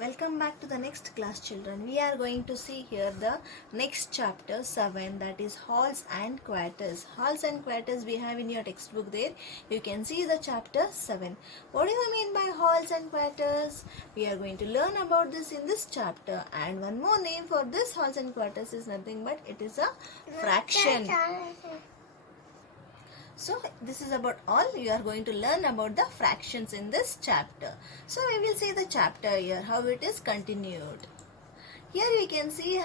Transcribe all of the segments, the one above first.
Welcome back to the next class, children. We are going to see here the next chapter 7, that is halls and quarters. Halls and quarters we have in your textbook there. You can see the chapter 7. What do you mean by halls and quarters? We are going to learn about this in this chapter. And one more name for this halls and quarters is nothing but it is a fraction. So this is about all. You are going to learn about the fractions in this chapter. So we will see the chapter here, how it is continued. Here we can see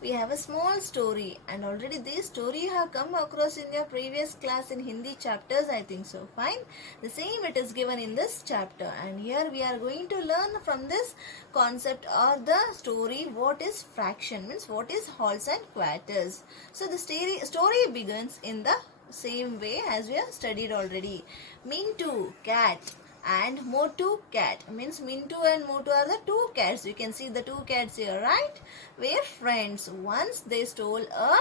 we have a small story, and already this story you have come across in your previous class in Hindi chapters, I think so. Fine. The same it is given in this chapter, and here we are going to learn from this concept or the story what is fraction, means what is halls and quarters. So the story begins in the same way as we have studied already. Mintu, cat, and Motu, cat. Means Mintu and Motu are the two cats. You can see the two cats here, right? Were friends. Once they stole a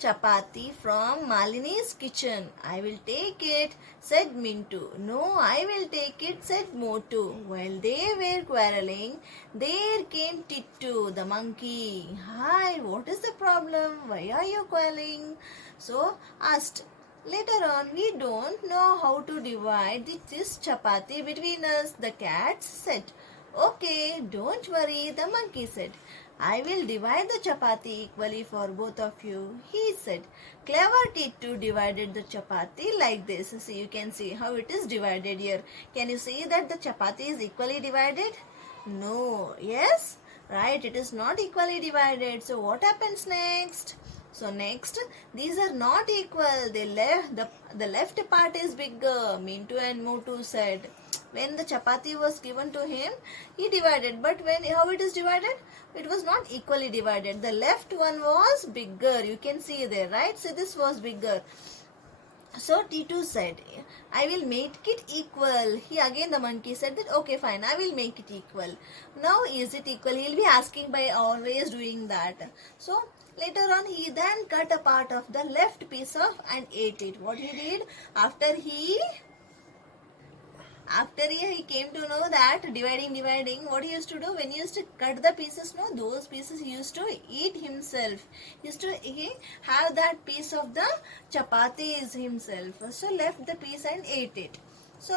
chapati from Malini's kitchen. I will take it, said Mintu. No, I will take it, said Motu. While they were quarreling, there came Tittu, the monkey. Hi, what is the problem? Why are you quarreling? So asked. Later on, we don't know how to divide this chapati between us, the cats said. Okay, don't worry, the monkey said. I will divide the chapati equally for both of you, he said. Clever Tittu divided the chapati like this. See, you can see how it is divided here. Can you see that the chapati is equally divided? No. Yes? Right, it is not equally divided. So what happens next? So next, these are not equal. The left part is bigger. Mintu and Motu said. When the chapati was given to him, he divided. But how it is divided? It was not equally divided. The left one was bigger. You can see there, right? So this was bigger. So T2 said, I will make it equal. The monkey said that, okay, fine, I will make it equal. Now, is it equal? He'll be asking by always doing that. So, later on, he then cut a part of the left piece off and ate it. What he did? After he came to know that dividing, what he used to do when he used to cut the pieces, those pieces he used to eat himself. He used to have that piece of the chapatis himself. So left the piece and ate it. So,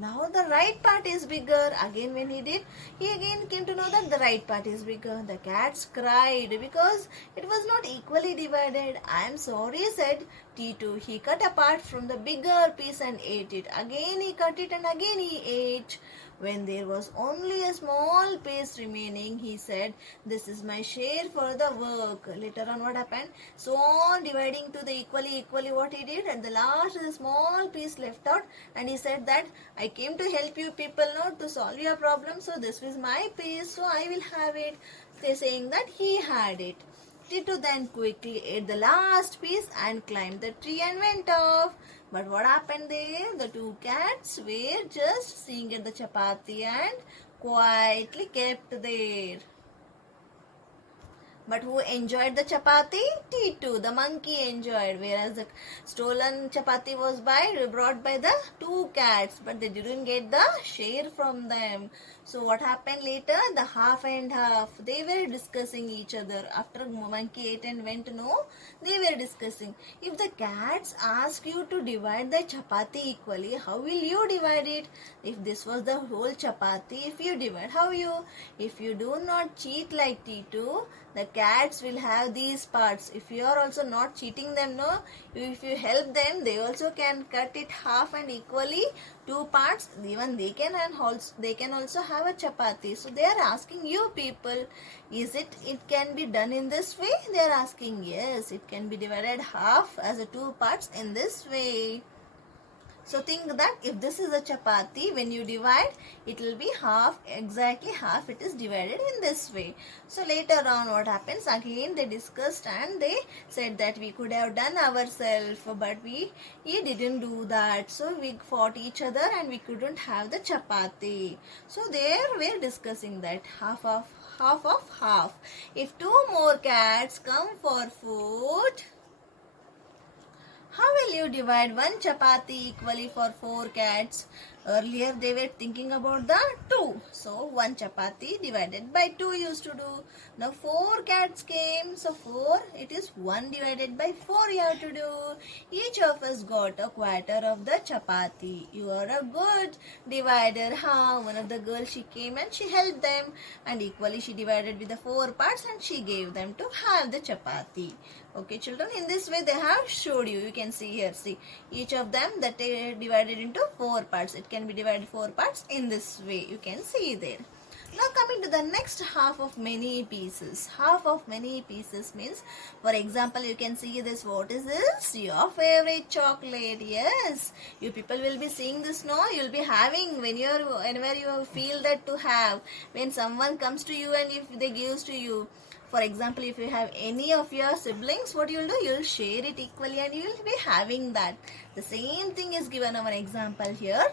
now the right part is bigger. Again, when he did, he again came to know that the right part is bigger. The cats cried because it was not equally divided. I am sorry, said T2. He cut a part from the bigger piece and ate it. Again, he cut it and again he ate. When there was only a small piece remaining, he said, this is my share for the work. Later on, what happened? So on, dividing to the equally what he did. At the last, the small piece left out. And he said that, I came to help you people now to solve your problem. So this was my piece. So I will have it. They're saying that he had it. Tittu then quickly ate the last piece and climbed the tree and went off. But what happened there? The two cats were just seeing at the chapati and quietly kept there. But who enjoyed the chapati? T2, the monkey enjoyed, whereas the stolen chapati was brought by the two cats, but they didn't get the share from them. So what happened later? The half and half. They were discussing each other. After monkey ate and went, they were discussing. If the cats ask you to divide the chapati equally, how will you divide it? If this was the whole chapati, if you divide, how you? If you do not cheat like T2, the cats will have these parts. If you are also not cheating them, if you help them, they also can cut it half and equally two parts. Even they can also have a chapati. So they are asking you people, it can be done in this way? They are asking, yes, it can be divided half as a two parts in this way. So think that if this is a chapati, when you divide, it will be half, exactly half it is divided in this way. So later on what happens? Again they discussed and they said that we could have done ourselves, but we didn't do that. So we fought each other and we couldn't have the chapati. So they were discussing that half of half. If two more cats come for food, how will you divide one chapati equally for four cats? Earlier they were thinking about the 2. So 1 chapati divided by 2 used to do. Now 4 cats came. So 4, it is 1 divided by 4 you have to do. Each of us got a quarter of the chapati. You are a good divider. One of the girls, she came and she helped them. And equally she divided with the 4 parts and she gave them to have the chapati. Okay children, in this way they have showed you. You can see here, see each of them that they divided into 4 parts. It can be divided 4 parts in this way. You can see there. Now coming to the next half of many pieces. Half of many pieces means, for example, you can see this. What is this? Your favorite chocolate. Yes, you people will be seeing this. No, you will be having whenever you feel that to have. When someone comes to you and if they gives to you. For example, if you have any of your siblings, what you will do? You will share it equally and you will be having that. The same thing is given our example here.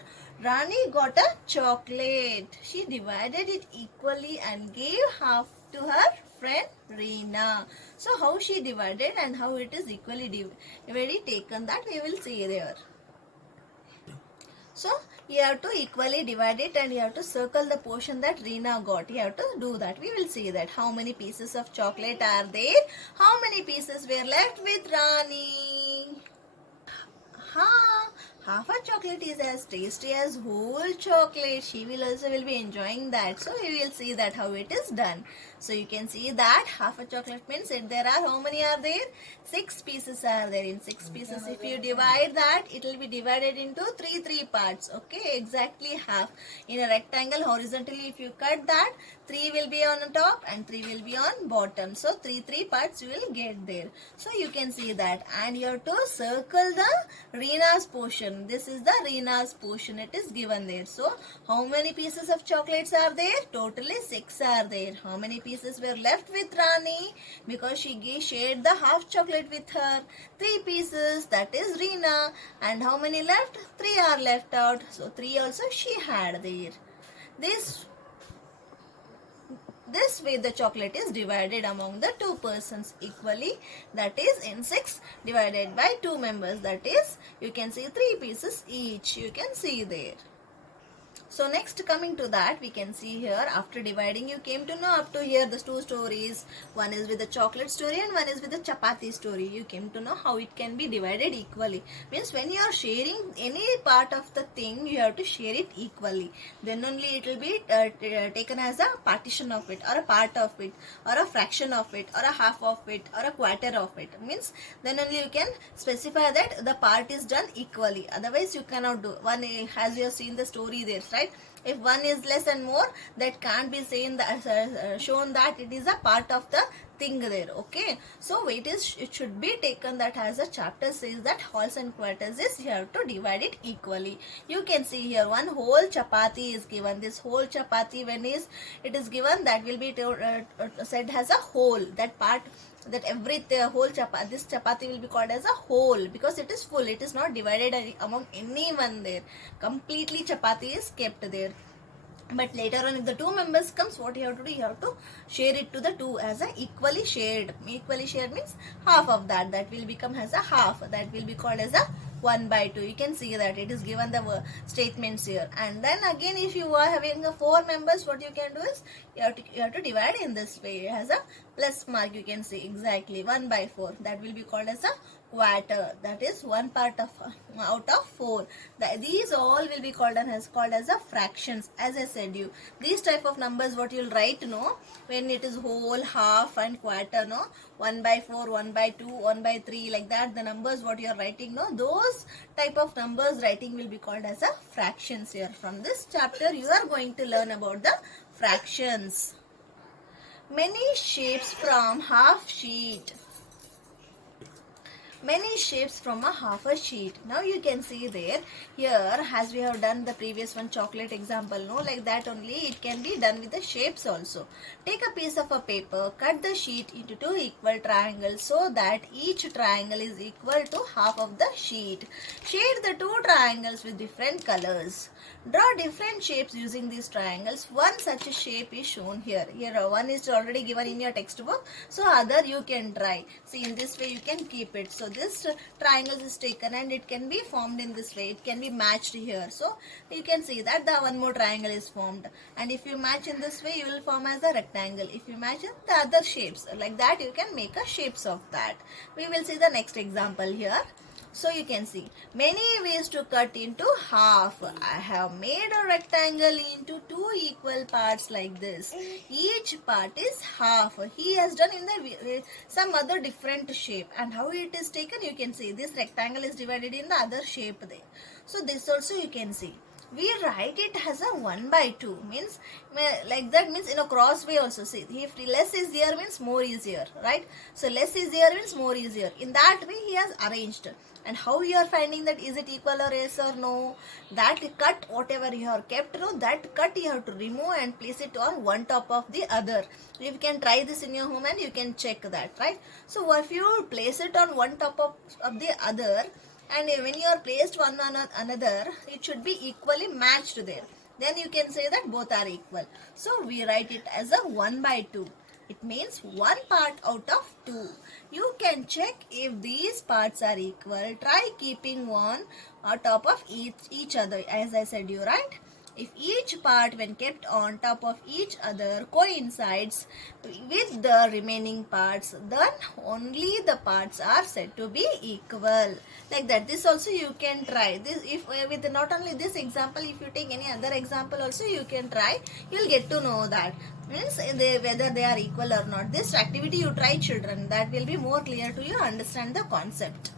Rani got a chocolate. She divided it equally and gave half to her friend Reena. So how she divided and how it is equally divided taken, that we will see there. So you have to equally divide it and you have to circle the portion that Reena got. You have to do that. We will see that how many pieces of chocolate are there. How many pieces were left with Rani? Half a chocolate is as tasty as whole chocolate. She will also will be enjoying that. So we will see that how it is done. So you can see that half a chocolate means that there are, how many are there? 6 pieces are there. In 6 pieces, if you divide that, it will be divided into 3 parts. Okay, exactly half. In a rectangle, horizontally, if you cut that, 3 will be on top and 3 will be on bottom. So 3 parts you will get there. So you can see that, and you have to circle the Reena's portion. This is the Reena's portion. It is given there. So how many pieces of chocolates are there? Totally 6 are there. How many pieces were left with Rani? Because she shared the half chocolate with her. 3 pieces, that is Reena. And how many left? 3 are left out. So 3 also she had there. This way the chocolate is divided among the 2 persons equally, that is in 6 divided by 2 members, that is you can see 3 pieces each. You can see there. So next, coming to that, we can see here after dividing you came to know up to here the 2 stories. One is with the chocolate story and one is with the chapati story. You came to know how it can be divided equally. Means when you are sharing any part of the thing, you have to share it equally. Then only it will be taken as a partition of it, or a part of it, or a fraction of it, or a half of it, or a quarter of it. Means then only you can specify that the part is done equally. Otherwise you cannot do. One, as you have seen the story there, right? If one is less and more, that can't be seen shown that it is a part of the thing there. Okay, so it should be taken that as a chapter says that halves and quarters is, you have to divide it equally. You can see here one whole chapati is given. This whole chapati, when it is given, that will be said as a whole. That part, that whole chapati, this chapati will be called as a whole because it is full. It is not divided among anyone there. Completely chapati is kept there. But later on, if the 2 members comes, what you have to do? You have to share it to the 2 as a equally shared. Equally shared means half of that. That will become as a half. That will be called as a 1/2. You can see that it is given the statements here. And then again, if you are having 4 members, what you can do is you have to divide in this way as a plus mark. You can see exactly 1/4. That will be called as a quarter. That is 1 part of out of 4. These all will be called as a fractions. As I said you, these type of numbers what you will write, when it is whole, half and quarter, 1/4, 1/2, 1/3, like that, the numbers what you are writing, those type of numbers writing will be called as a fractions here. From this chapter you are going to learn about the fractions. Many shapes from half sheet. Many shapes from a half a sheet. Now you can see there, here as we have done the previous one chocolate example, like that only it can be done with the shapes also. Take a piece of a paper, cut the sheet into 2 equal triangles so that each triangle is equal to half of the sheet. Shade the 2 triangles with different colors. Draw different shapes using these triangles. One such a shape is shown here. Here one is already given in your textbook. So other you can try. See, in this way you can keep it. So this triangle is taken and it can be formed in this way. It can be matched here. So you can see that the one more triangle is formed. And if you match in this way, you will form as a rectangle. If you match in the other shapes like that, you can make a shapes of that. We will see the next example here. So you can see many ways to cut into half. I have made a rectangle into two equal parts like this. Each part is half. He has done in the some other different shape, and how it is taken you can see. This rectangle is divided in the other shape there. So this also you can see. We write it as a 1 by 2 means like that means in a cross way also. See, if less is here means more easier, right? So less is here means more easier. In that way he has arranged. And how you are finding that is it equal or yes or no? That cut whatever you have kept, no, that cut you have to remove and place it on one top of the other. You can try this in your home and you can check that, right? So if you place it on one top of the other, and when you are placed one on another, it should be equally matched there. Then you can say that both are equal. So we write it as a 1 by 2. It means one part out of 2. You can check if these parts are equal. Try keeping one on top of each other, as I said you, right? If each part when kept on top of each other coincides with the remaining parts, then only the parts are said to be equal. Like that. This also you can try. This if with not only this example, if you take any other example also you can try. You'll get to know that. Means whether they are equal or not. This activity you try, children. That will be more clear to you. Understand the concept.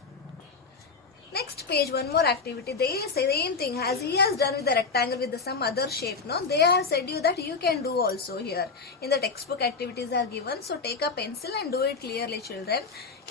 Next page, one more activity. They say the same thing as he has done with the rectangle with some other shape. No, they have said you that you can do also here. In the textbook activities are given. So take a pencil and do it clearly, children.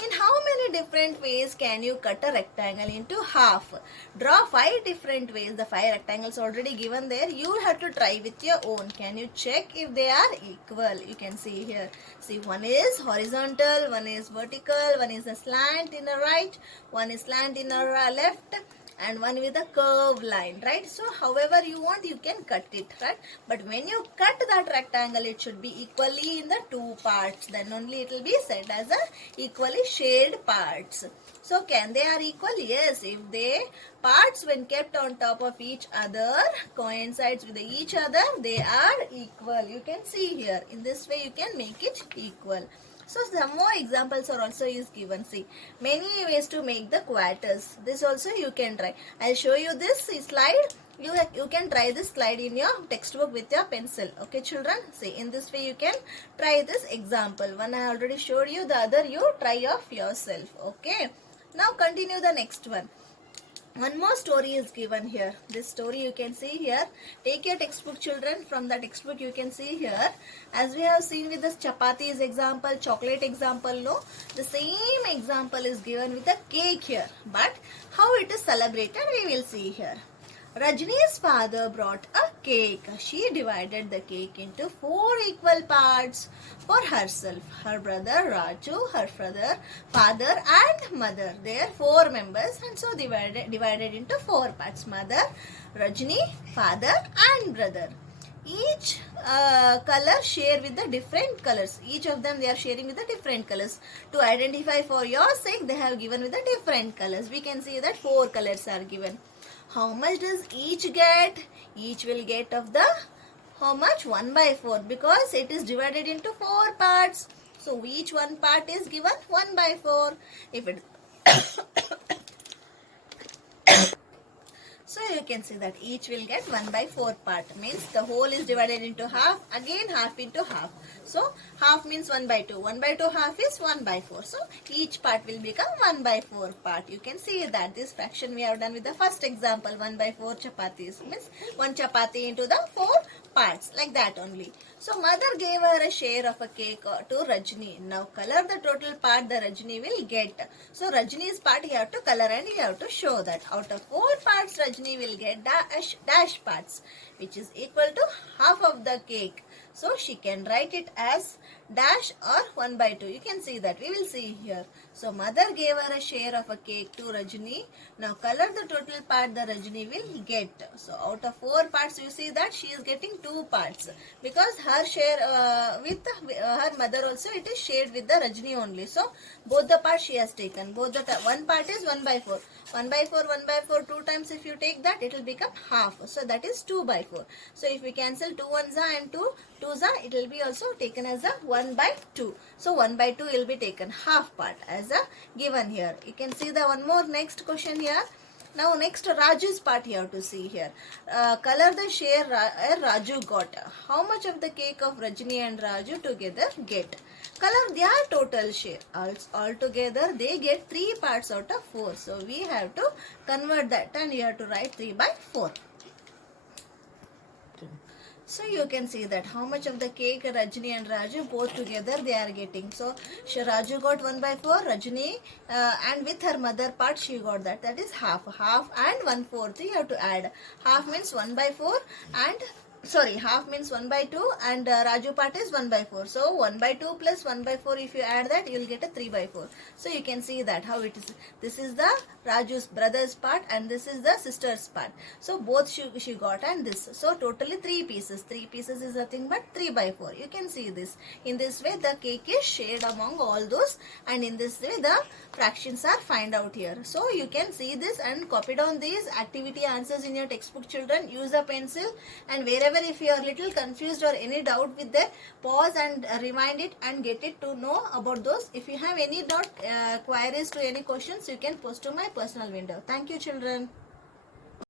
In how many different ways can you cut a rectangle into half? Draw 5 different ways. The 5 rectangles already given there. You have to try with your own. Can you check if they are equal? You can see here. See, one is horizontal, one is vertical, one is a slant in a right, one is slant in a left, and one with a curved line, right? So however you want you can cut it, right? But when you cut that rectangle, it should be equally in the 2 parts. Then only it will be said as a equally shaded parts. So can they are equal? Yes, if they parts when kept on top of each other coincides with each other, they are equal. You can see here. In this way you can make it equal. So some more examples are also is given. See, many ways to make the quarters. This also you can try. I'll show you this slide. You can try this slide in your textbook with your pencil. Okay, children? See, in this way you can try this example. One I already showed you, the other you try of yourself. Okay. Now continue the next one. One more story is given here. This story you can see here. Take your textbook, children. From the textbook you can see here. As we have seen with the chapatis example, chocolate example, no? The same example is given with a cake here. But how it is celebrated we will see here. Rajni's father brought a cake. She divided the cake into 4 equal parts for herself, her brother Raju, her father and mother. They are 4 members and so divided into 4 parts. Mother, Rajni, father and brother. Each color share with the different colors. Each of them they are sharing with the different colors. To identify for your sake they have given with the different colors. We can see that 4 colors are given. How much does each get? Each will get of the how much? 1 by 4 because it is divided into 4 parts. So each one part is given 1 by 4. If it so you can see that each will get 1 by 4 part. Means the whole is divided into half. Again half into half. So half means 1 by 2. 1 by 2 half is 1 by 4. So each part will become 1 by 4 part. You can see that this fraction we have done with the first example. 1 by 4 chapatis. Means 1 chapati into the 4 parts. Like that only. So mother gave her a share of a cake to Rajni. Now color the total part the Rajni will get. So Rajni's part you have to color and you have to show that. Out of 4 parts Rajni will get dash parts, which is equal to half of the cake. So she can write it as dash or 1 by 2. You can see that. We will see here. So mother gave her a share of a cake to Rajni. Now color the total part the Rajni will get. So out of 4 parts, you see that she is getting 2 parts because her share with her mother also, it is shared with the Rajni only. So both the parts she has taken. Both the one part is 1 by 4. 1 by 4, 1 by 4, 2 times if you take that, it will become half. So that is 2 by 4. So if we cancel 2 ones and 2 twos, it will be also taken as a 1 by 2. So 1 by 2 will be taken half part as a given here. You can see the one more next question here. Now next Raju's part you have to see here. Color the share Raju got. How much of the cake of Rajni and Raju together get? Color their total share. All together they get 3 parts out of 4. So we have to convert that and you have to write 3 by 4. So you can see that how much of the cake Rajni and Raju both together they are getting. So Raju got 1 by 4, Rajni and with her mother part she got that. That is half. Half and 1/4 you have to add. Half means 1 by 4 and half means 1 by 2 and Raju part is 1 by 4. So 1 by 2 plus 1 by 4, if you add that, you will get a 3 by 4. So you can see that how it is. This is the Raju's brother's part and this is the sister's part. So both she got and this. So totally 3 pieces. 3 pieces is nothing but 3 by 4. You can see this. In this way the cake is shared among all those and in this way the fractions are find out here. So you can see this and copy down these activity answers in your textbook, children. Use a pencil and wherever if you are little confused or any doubt with that, pause and rewind it and get it to know about those. If you have any doubt, queries to any questions, you can post to my personal window. Thank you, children.